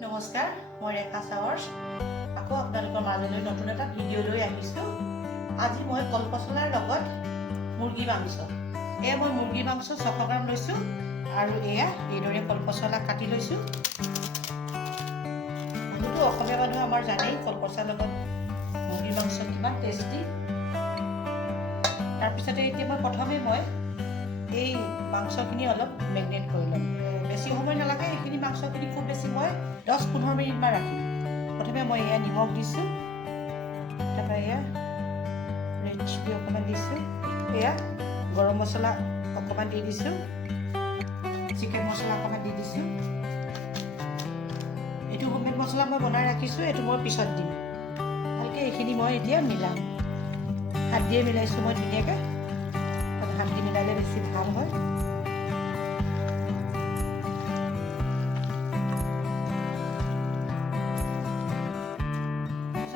নমস্কাৰ, মই ৰেখা চাৱৰ্ছ আকৌ আপোনালোকৰ মাজলৈ নতুন এটা ভিডিঅ' লৈ আহিছোঁ। আজি মই কলপচলাৰ লগত মুৰ্গী মাংস, মই মুৰ্গী মাংস 600 গ্ৰাম লৈছোঁ আৰু এইদৰে কলপচলা কাটি লৈছোঁ। আলুটো অসমীয়া মানুহ আমাৰ জানেই কলপচলাৰ লগত মুৰ্গী মাংস কিমান টেষ্টি। তাৰপিছতে এতিয়া প্ৰথমে মই এই মাংসখিনি অলপ মেৰিনেট কৰি ল'ম। বেছি সময় নালাগে, এইখিনি মাংসখিনি খুব বেছি মই 10-15 মিনিটমান ৰাখিম। প্ৰথমে মই নিমখ দিছোঁ, তাৰপৰা ৰেড চিলি অকণমান দিছোঁ, গৰম মছলা অকণমান দি দিছোঁ, চিকেন মছলা অকণমান দি দিছোঁ। এইটো হোমমেড মছলা মই বনাই ৰাখিছোঁ, এইটো মই পিছত দিম। ভালকৈ এইখিনি মই এতিয়া মিলাম, হাত দিয়ে মিলাইছোঁ মই ধুনীয়াকৈ। হাত দি মিলালে বেছি ভাল হয়।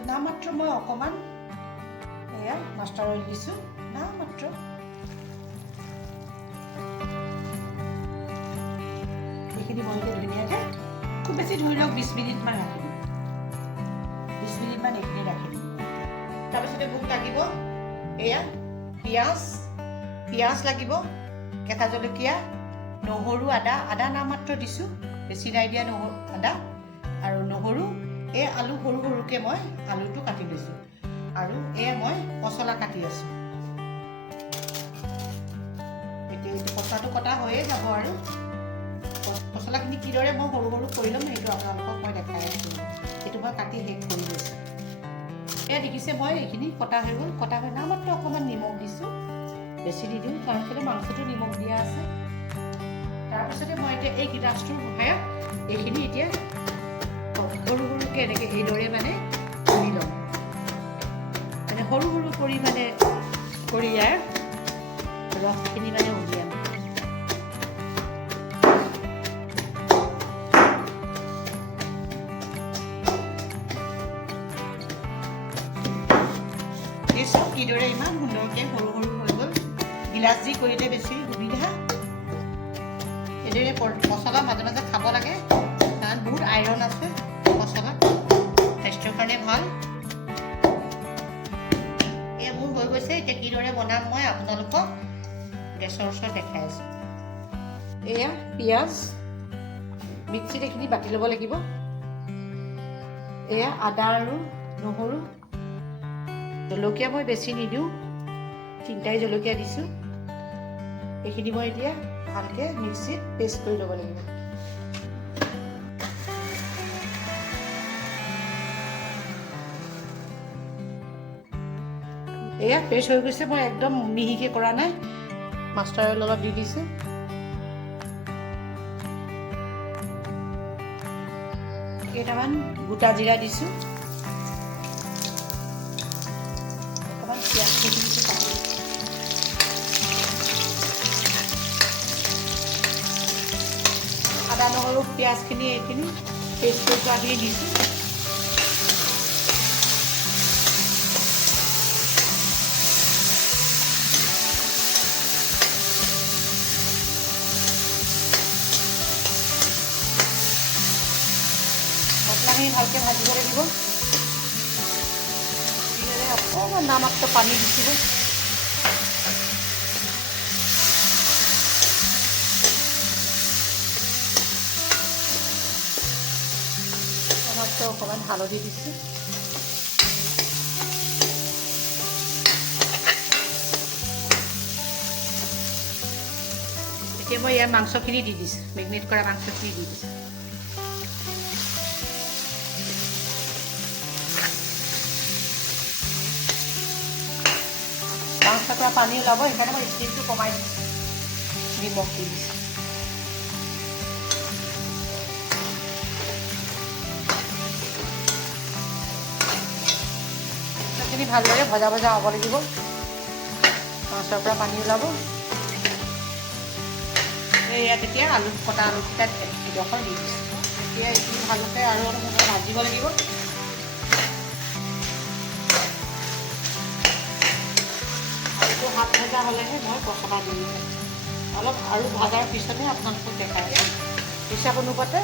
নামাত্ৰ মই অকণমান মাষ্টাৰ অইল দিছোঁ, নামাত্ৰ। এইখিনি মই এতিয়া ধুনীয়াকৈ খুব বেছি ধৰি লওক 20 মিনিটমান ৰাখিম। 20 মিনিটমান এইখিনি ৰাখিম। তাৰপিছতে মোক লাগিব পিঁয়াজ লাগিব, কেঁচা জলকীয়া, নহৰু, আদা নামাত্ৰ দিছোঁ, বেছি নাই দিয়া আদা আৰু নহৰু। আলু সৰু সৰুকৈ মই আলুটো কাটি লৈছোঁ আৰু মই পচলা কাটি আছোঁ। এতিয়া এইটো পচলাটো কটা হৈয়ে যাব আৰু পচলাখিনি কিদৰে মই সৰু সৰু কৰি ল'ম সেইটো আপোনালোকক মই দেখাই আছোঁ। এইটো মই কাটি শেষ কৰি লৈছোঁ। দেখিছে মই এইখিনি কটা হৈ গ'ল। কটা হৈ নামাত্ৰ অকণমান নিমখ দিছোঁ, বেছি দি দিওঁ কাৰণ কেলৈ মাংসটো নিমখ দিয়া আছে। তাৰপিছতে মই এতিয়া এই গিলাচটোৰ সহায়ত এইখিনি এতিয়া সৰু সৰুকৈ এনেকৈ এইদৰে কৰি ল'ম। সৰু সৰু কৰি কৰি ইয়াৰ ৰসখিনি উলিয়াম। এই চব কিদৰে ইমান সুন্দৰকৈ সৰু সৰু হৈ গ'ল। গিলাচ দি কৰিলে বেছি সুবিধা। এইদৰে পচলা মাজে মাজে খাব লাগে, কাৰণ বহুত আইৰণ আছে পচলাত, স্বাস্থ্যৰ কাৰণে ভাল। মোৰ হৈ গৈছে। এতিয়া কিদৰে বনাম মই আপোনালোকক গেছৰ ওচৰত দেখাই আছোঁ। পিঁয়াজ মিক্সিত এইখিনি বাটি ল'ব লাগিব। আদা আৰু নহৰু, জলকীয়া মই বেছি নিদিওঁ, 3টাই জলকীয়া দিছোঁ। এইখিনি মই এতিয়া ভালকৈ মিক্সিত পেষ্ট কৰি ল'ব লাগিব। পেষ্ট হৈ গৈছে। মই একদম মিহিকৈ কৰা নাই, মাষ্টাৰ অইল অলপ দি দিছোঁ। কেইটামান গোটা জিৰা দিছোঁ, অকণমান পিঁয়াজ কুটি দিছোঁ, আদা নহৰু পিঁয়াজখিনি এইখিনি পেষ্ট কৰি থোৱাখিনি দিছোঁ। মছলাখিনি ভালকৈ ভাজিব লাগিব। অকণমান নামাত্ৰ পানী দিছিলোঁ। নামাত্ৰ অকণমান হালধি দিছোঁ। এতিয়া মই ইয়াৰ মাংসখিনি দি দিছোঁ, মেৰিনেট কৰা মাংসখিনি দি দিছোঁ। মাংসৰ পৰা পানী ওলাব, সেইকাৰণে মই ষ্টিমটো কমাই দিছোঁ, নিমখ দি দিছোঁ। সেইখিনি ভালদৰে ভজা হ'ব লাগিব। মাংসৰ পৰা পানী ওলাব। তেতিয়া কটা আলুকেইটাত এডোখৰ দি দিছোঁ। এতিয়া এইখিনি ভালকৈ আৰু অলপ সময় ভাজিব লাগিব। হাত ভজা হ'লেহে মই পচলা দিম। অলপ আৰু ভজাৰ পিছতহে আপোনালোকক দেখাই দিম। হিচাপ অনুপাতে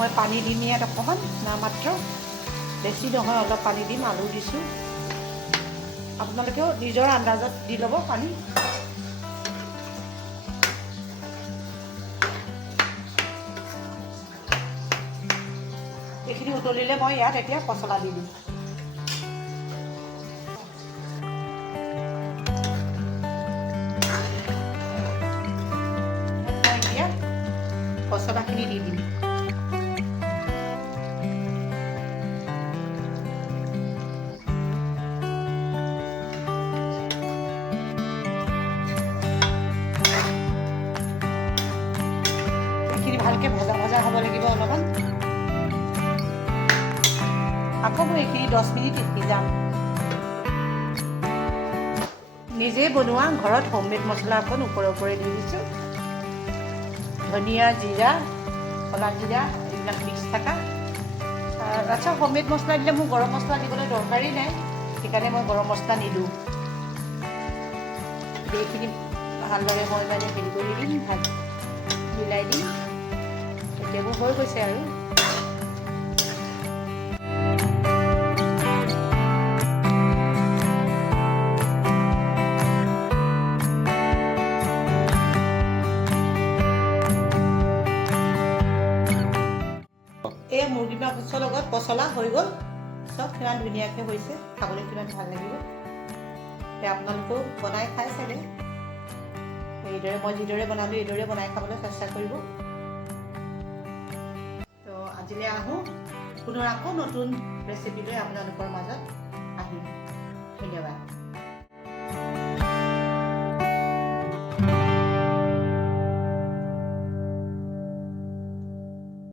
মই পানী দিম ইয়াত অকণমান নামাত্ৰ, বেছি নহয়, অলপ পানী দিম। আলু দিছোঁ, আপোনালোকেও নিজৰ আন্দাজত দি ল'ব পানী। এইখিনি উতলিলে মই ইয়াত এতিয়া পচলা দি দিম। মই এতিয়া পচলাখিনি দি দিম। এইখিনি ভালকৈ ভজা ভজা হ'ব লাগিব অলপমান। আকৌ মই এইখিনি 10 মিনিট সিজাম। নিজে বনোৱা ঘৰত হোমমেড মছলা অকণ ওপৰে দি দিছোঁ। ধনিয়া, জিৰা, ক'লা জিৰা এইবিলাক মিক্স থকা। আচ্ছা, হোমমেড মছলা দিলে মোৰ গৰম মছলা দিবলৈ দৰকাৰেই নাই, সেইকাৰণে মই গৰম মছলা নিদিওঁ। এইখিনি ভালদৰে মই মানে হেৰি কৰি দিম, ভাল মিলাই দিম। এতিয়া মোৰ হৈ গৈছে আৰু। এই মুৰ্গী মাংসৰ লগত পচলা হৈ গ'ল। চব কিমান ধুনীয়াকৈ হৈছে, খাবলৈ কিমান ভাল লাগিব। আপোনালোকেও বনাই খাই চাগে। এইদৰে মই যিদৰে বনালোঁ এইদৰে বনাই খাবলৈ চেষ্টা কৰিব। তো আজিলৈ আহোঁ, পুনৰ আকৌ নতুন ৰেচিপি লৈ আপোনালোকৰ মাজত আহিম। ধন্যবাদ।